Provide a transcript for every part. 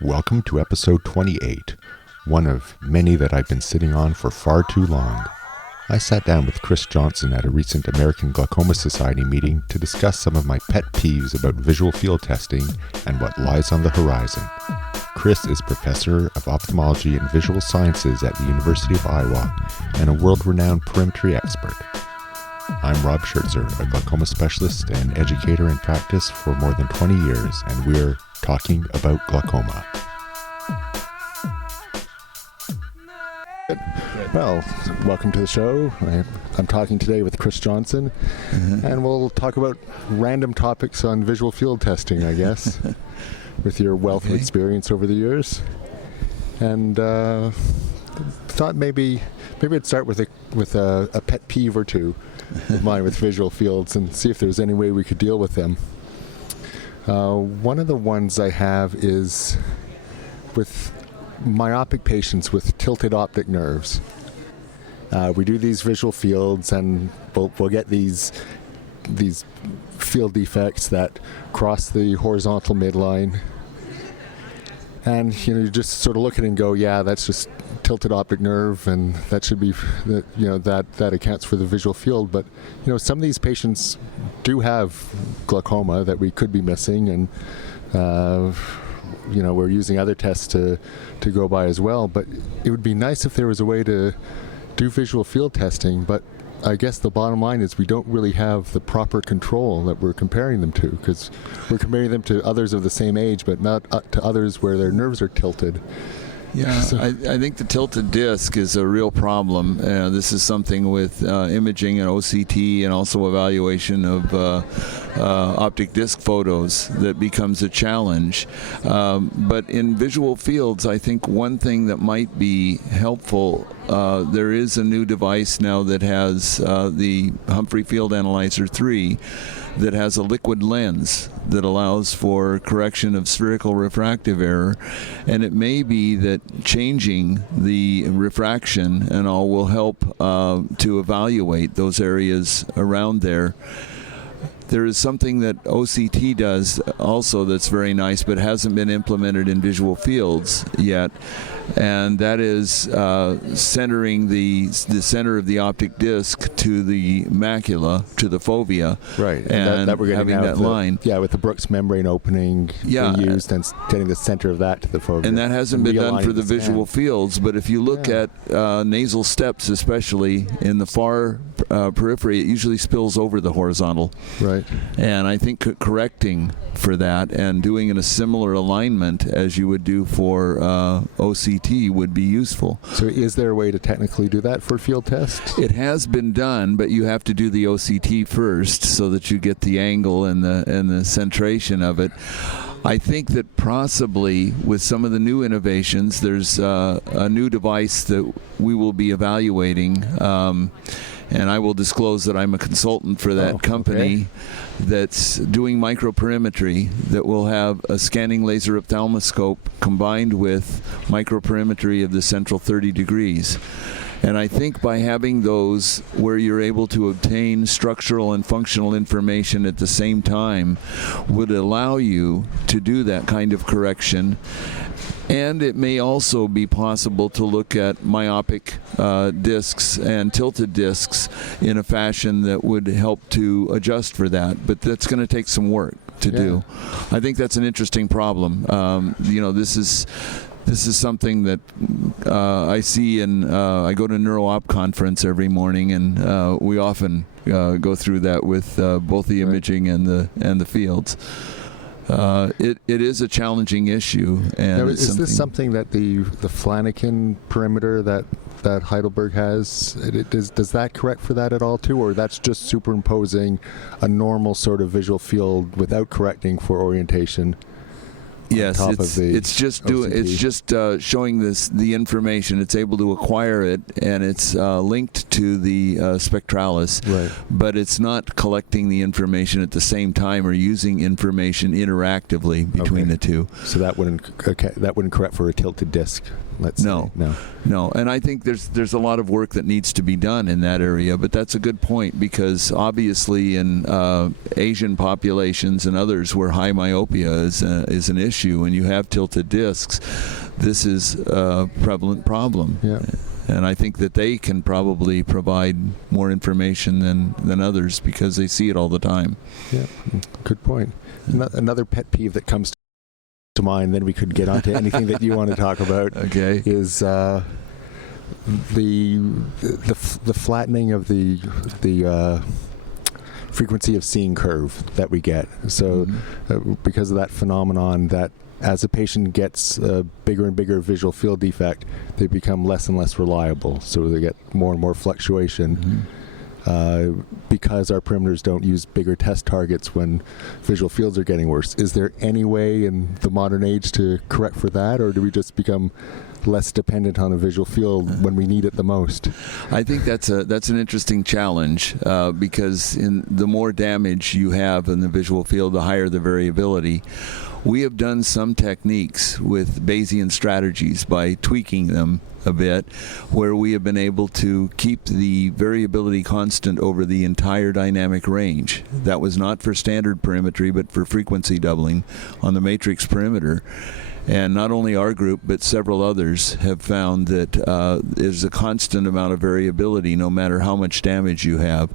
Welcome to episode 28, one of many that I've been sitting on for far too long. I sat down with Chris Johnson at a recent American Glaucoma Society meeting to discuss some of my pet peeves about visual field testing and what lies on the horizon. Chris is professor of ophthalmology and visual sciences at the University of Iowa and a world-renowned perimetry expert. I'm Rob Schertzer, a glaucoma specialist and educator in practice for more than 20 years, and we're talking about glaucoma. Well, welcome to the show. I'm talking today with Chris Johnson, and we'll talk about random topics on visual field testing, I guess, with your wealth of experience over the years. And thought maybe I'd start with a pet peeve or two of mine with visual fields and see if there's any way we could deal with them. One of the ones I have is with myopic patients with tilted optic nerves. We do these visual fields and we'll get these field defects that cross the horizontal midline. And you just sort of look at it and go, yeah, that's just tilted optic nerve, and that should be, that accounts for the visual field. But some of these patients do have glaucoma that we could be missing, and we're using other tests to go by as well. But it would be nice if there was a way to do visual field testing, but I guess the bottom line is we don't really have the proper control that we're comparing them to, because we're comparing them to others of the same age, but not to others where their nerves are tilted. Yeah, so I think the tilted disc is a real problem. This is something with imaging and OCT and also evaluation of optic disc photos that becomes a challenge. But in visual fields, I think one thing that might be helpful, there is a new device now that has the Humphrey Field Analyzer 3 that has a liquid lens that allows for correction of spherical refractive error, and it may be that changing the refraction and all will help to evaluate those areas around there. There is something that OCT does also that's very nice, but hasn't been implemented in visual fields yet, and that is centering the center of the optic disc to the macula, to the fovea, right? And that we're getting having that line. Yeah, with the Brooks membrane opening being used and getting the center of that to the fovea. And that hasn't been done for the visual fields, but if you look at nasal steps, especially in the far periphery, it usually spills over the horizontal. Right. And I think correcting for that and doing in a similar alignment as you would do for OCT would be useful. So is there a way to technically do that for field tests? It has been done, but you have to do the OCT first so that you get the angle and the centration of it. I think that possibly with some of the new innovations, there's a new device that we will be evaluating, and I will disclose that I'm a consultant for that company that's doing microperimetry that will have a scanning laser ophthalmoscope combined with microperimetry of the central 30 degrees. And I think by having those where you're able to obtain structural and functional information at the same time would allow you to do that kind of correction. And it may also be possible to look at myopic discs and tilted discs in a fashion that would help to adjust for that. But that's going to take some work to do. I think that's an interesting problem. This is something that I see I go to Neuro-Op conference every morning, and we often go through that with both the imaging and the fields. It is a challenging issue. And now, is this something that the Flattening perimeter that Heidelberg has, does that correct for that at all too, or that's just superimposing a normal sort of visual field without correcting for orientation? Yes, it's just showing the information. It's able to acquire it, and it's linked to the spectralis. Right. But it's not collecting the information at the same time or using information interactively between the two. So that wouldn't correct for a tilted disc. No. And I think there's a lot of work that needs to be done in that area, but that's a good point, because obviously in Asian populations and others where high myopia is an issue, issue and you have tilted discs, this is a prevalent problem. Yeah. And I think that they can probably provide more information than others because they see it all the time. Yeah, good point. Another pet peeve that comes to mind, then we could get on to anything that you want to talk about, Okay. is the flattening of the frequency of seeing curve that we get. So because of that phenomenon, that as a patient gets a bigger and bigger visual field defect, they become less and less reliable. So they get more and more fluctuation. Because our perimeters don't use bigger test targets when visual fields are getting worse. Is there any way in the modern age to correct for that, or do we just become less dependent on a visual field when we need it the most? I think that's an interesting challenge because the more damage you have in the visual field, the higher the variability. We have done some techniques with Bayesian strategies by tweaking them a bit, where we have been able to keep the variability constant over the entire dynamic range. That was not for standard perimetry, but for frequency doubling on the matrix perimeter. And not only our group, but several others have found that there's a constant amount of variability no matter how much damage you have.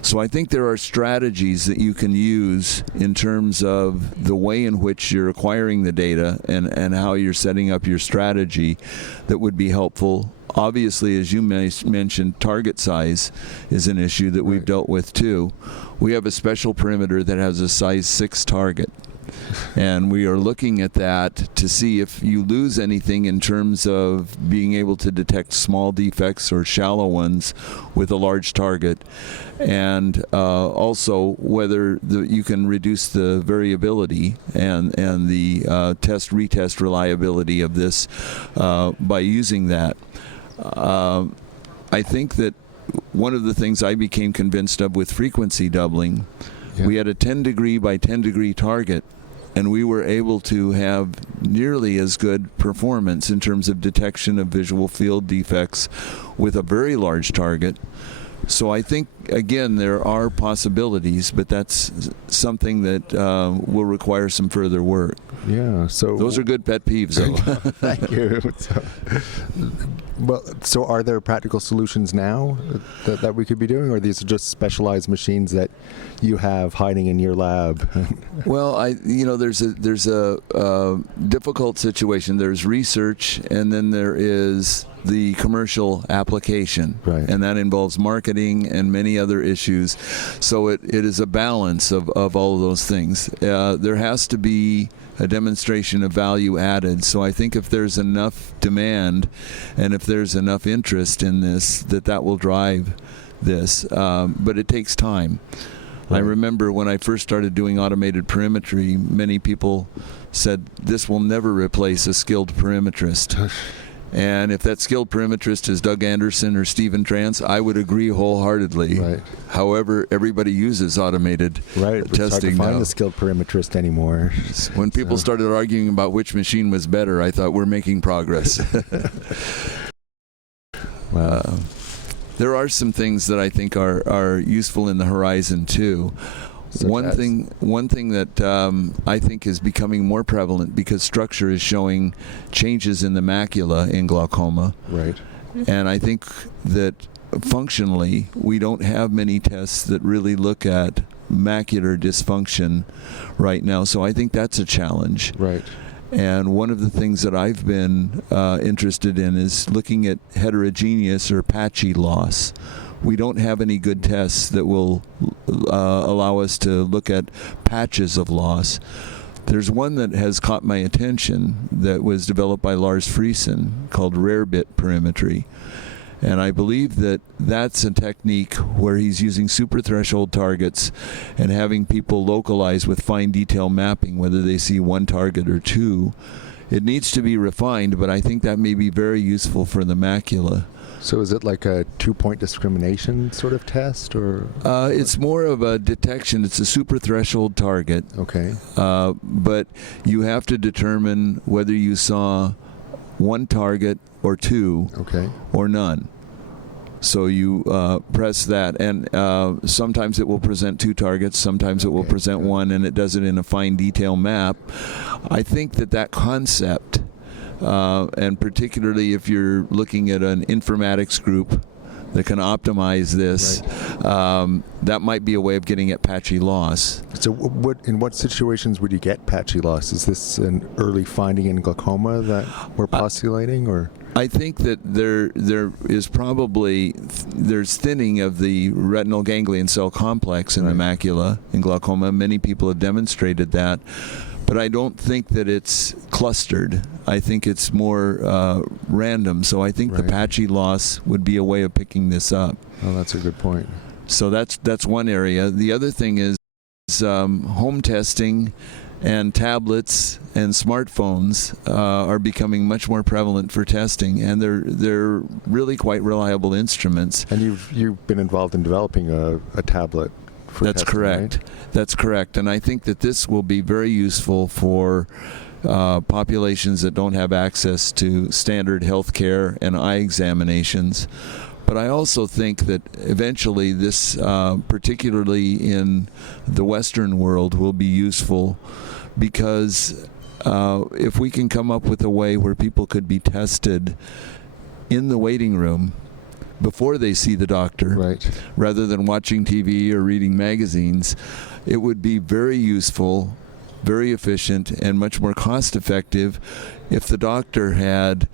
So I think there are strategies that you can use in terms of the way in which you're acquiring the data and how you're setting up your strategy that would be helpful. Obviously, as you mentioned, target size is an issue that we've dealt with too. We have a special perimeter that has a size 6 target. And we are looking at that to see if you lose anything in terms of being able to detect small defects or shallow ones with a large target, and also whether you can reduce the variability and the retest reliability of this by using that. I think that one of the things I became convinced of with frequency doubling, we had a 10 degree by 10 degree target, and we were able to have nearly as good performance in terms of detection of visual field defects with a very large target. So I think, again, there are possibilities, but that's something that will require some further work. Yeah, so those are good pet peeves, though. Thank you. So are there practical solutions now that we could be doing, or are these just specialized machines that you have hiding in your lab? Well, there's a difficult situation. There's research, and then there is the commercial application, right, and that involves marketing and many other issues. So it is a balance of all of those things. There has to be a demonstration of value added. So I think if there's enough demand and if there's enough interest in this, that will drive this. But it takes time. Right. I remember when I first started doing automated perimetry, many people said this will never replace a skilled perimetrist. And if that skilled perimetrist is Doug Anderson or Stephen Trance, I would agree wholeheartedly. Right. However, everybody uses automated testing it's hard to find now. a skilled perimetrist anymore. When people started arguing about which machine was better, I thought we're making progress. Wow. There are some things that I think are useful in the horizon too. One thing that I think is becoming more prevalent because structure is showing changes in the macula in glaucoma. Right. And I think that functionally we don't have many tests that really look at macular dysfunction right now. So I think that's a challenge. Right. And one of the things that I've been interested in is looking at heterogeneous or patchy loss. We don't have any good tests that will allow us to look at patches of loss. There's one that has caught my attention that was developed by Lars Friesen called rare bit perimetry. And I believe that that's a technique where he's using superthreshold targets and having people localize with fine detail mapping, whether they see one target or two. It needs to be refined, but I think that may be very useful for the macula. So is it like a 2-point discrimination sort of test, or? It's more of a detection. It's a superthreshold target. Okay. But you have to determine whether you saw one target or two, okay, or none. So you press that, and sometimes it will present 2 targets, sometimes it will present 1, and it does it in a fine detail map. I think that concept, and particularly if you're looking at an informatics group that can optimize this, that might be a way of getting at patchy loss. So in what situations would you get patchy loss? Is this an early finding in glaucoma that we're postulating, or? I think that there is probably there's thinning of the retinal ganglion cell complex in the macula in glaucoma. Many people have demonstrated that, but I don't think that it's clustered. I think it's more random. So I think the patchy loss would be a way of picking this up. Oh, that's a good point. So that's one area. The other thing is home testing, and tablets and smartphones are becoming much more prevalent for testing, and they're really quite reliable instruments. And you've been involved in developing a tablet for That's testing, correct. right? That's correct. And I think that this will be very useful for populations that don't have access to standard health care and eye examinations. But I also think that eventually this, particularly in the Western world, will be useful because if we can come up with a way where people could be tested in the waiting room before they see the doctor, rather than watching TV or reading magazines, it would be very useful, very efficient, and much more cost-effective if the doctor had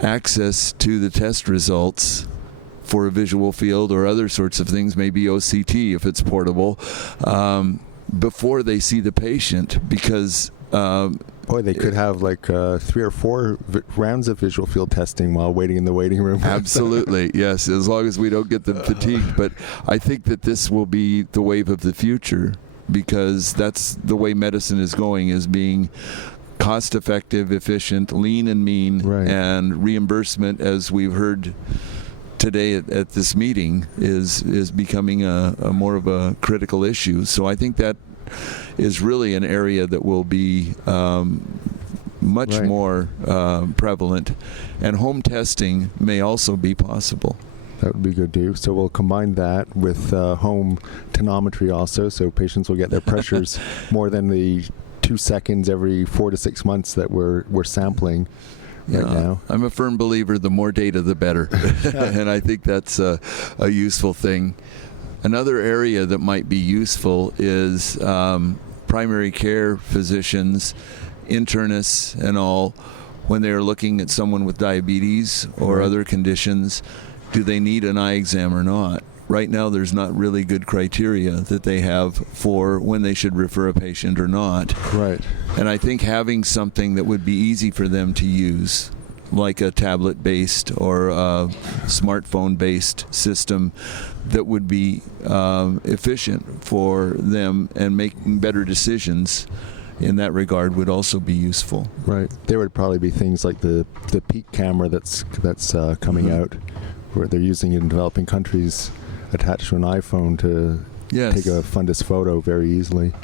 access to the test results for a visual field or other sorts of things, maybe OCT if it's portable, before they see the patient, because boy, they could have like 3 or 4 rounds of visual field testing while waiting in the waiting room. Absolutely, yes, as long as we don't get them fatigued. But I think that this will be the wave of the future, because that's the way medicine is going, is being cost-effective, efficient, lean and mean, and reimbursement, as we've heard today at this meeting, is becoming a more of a critical issue. So I think that is really an area that will be much more prevalent, and home testing may also be possible. That would be good too. So we'll combine that with home tonometry also, so patients will get their pressures more than the 2 seconds every 4 to 6 months that we're sampling. Right now. I'm a firm believer the more data the better, and I think that's a useful thing. Another area that might be useful is primary care physicians, internists and all, when they're looking at someone with diabetes or other conditions, do they need an eye exam or not? Right now there's not really good criteria that they have for when they should refer a patient or not. And I think having something that would be easy for them to use, like a tablet-based or a smartphone-based system that would be efficient for them and making better decisions in that regard, would also be useful. There would probably be things like the peak camera that's coming out, where they're using it in developing countries, attached to an iPhone to take a fundus photo very easily.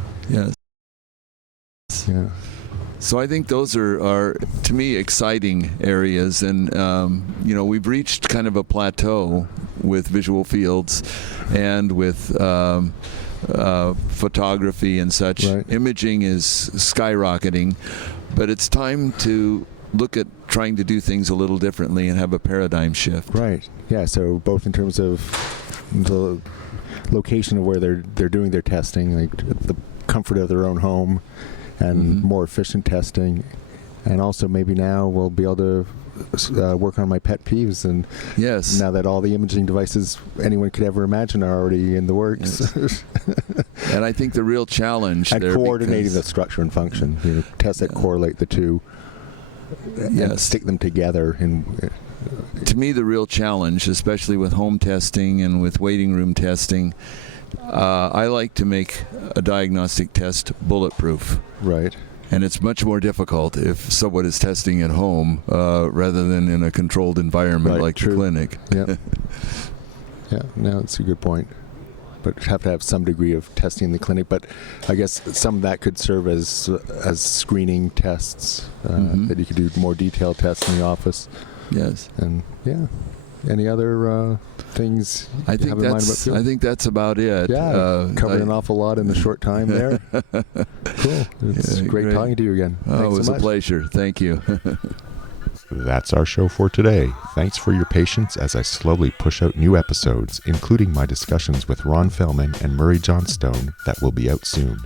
So I think those are to me exciting areas, and we've reached kind of a plateau with visual fields and with photography and such. Imaging is skyrocketing, but it's time to look at trying to do things a little differently and have a paradigm shift. So both in terms of the location of where they're doing their testing, like the comfort of their own home, and more efficient testing, and also maybe now we'll be able to work on my pet peeves, and now that all the imaging devices anyone could ever imagine are already in the works. And I think the real challenge and coordinating the structure and function, tests that correlate the two, and stick them together. To me, the real challenge, especially with home testing and with waiting room testing, I like to make a diagnostic test bulletproof. And it's much more difficult if someone is testing at home rather than in a controlled environment like the clinic. No, that's a good point. But have to have some degree of testing in the clinic. But I guess some of that could serve as screening tests, that you could do more detailed tests in the office. And Any other things you I have think in mind about that's. field? I think that's about it. Yeah, covered an awful lot in the short time there. Cool. It's great talking to you again. Oh, it was so much. a pleasure. Thank you. That's our show for today. Thanks for your patience as I slowly push out new episodes, including my discussions with Ron Fellman and Murray Johnstone that will be out soon.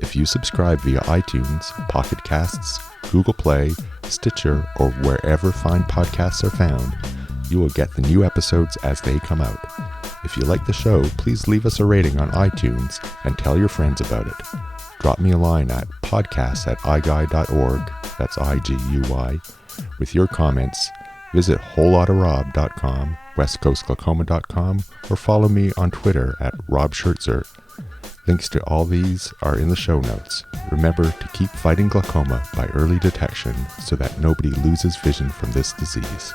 If you subscribe via iTunes, Pocket Casts, Google Play, Stitcher, or wherever fine podcasts are found, you will get the new episodes as they come out. If you like the show, please leave us a rating on iTunes and tell your friends about it. Drop me a line at podcasts@iguy.org, that's IGUY, with your comments. Visit wholelottarob.com, westcoastglaucoma.com, or follow me on Twitter at Rob Schertzer. Links to all these are in the show notes. Remember to keep fighting glaucoma by early detection so that nobody loses vision from this disease.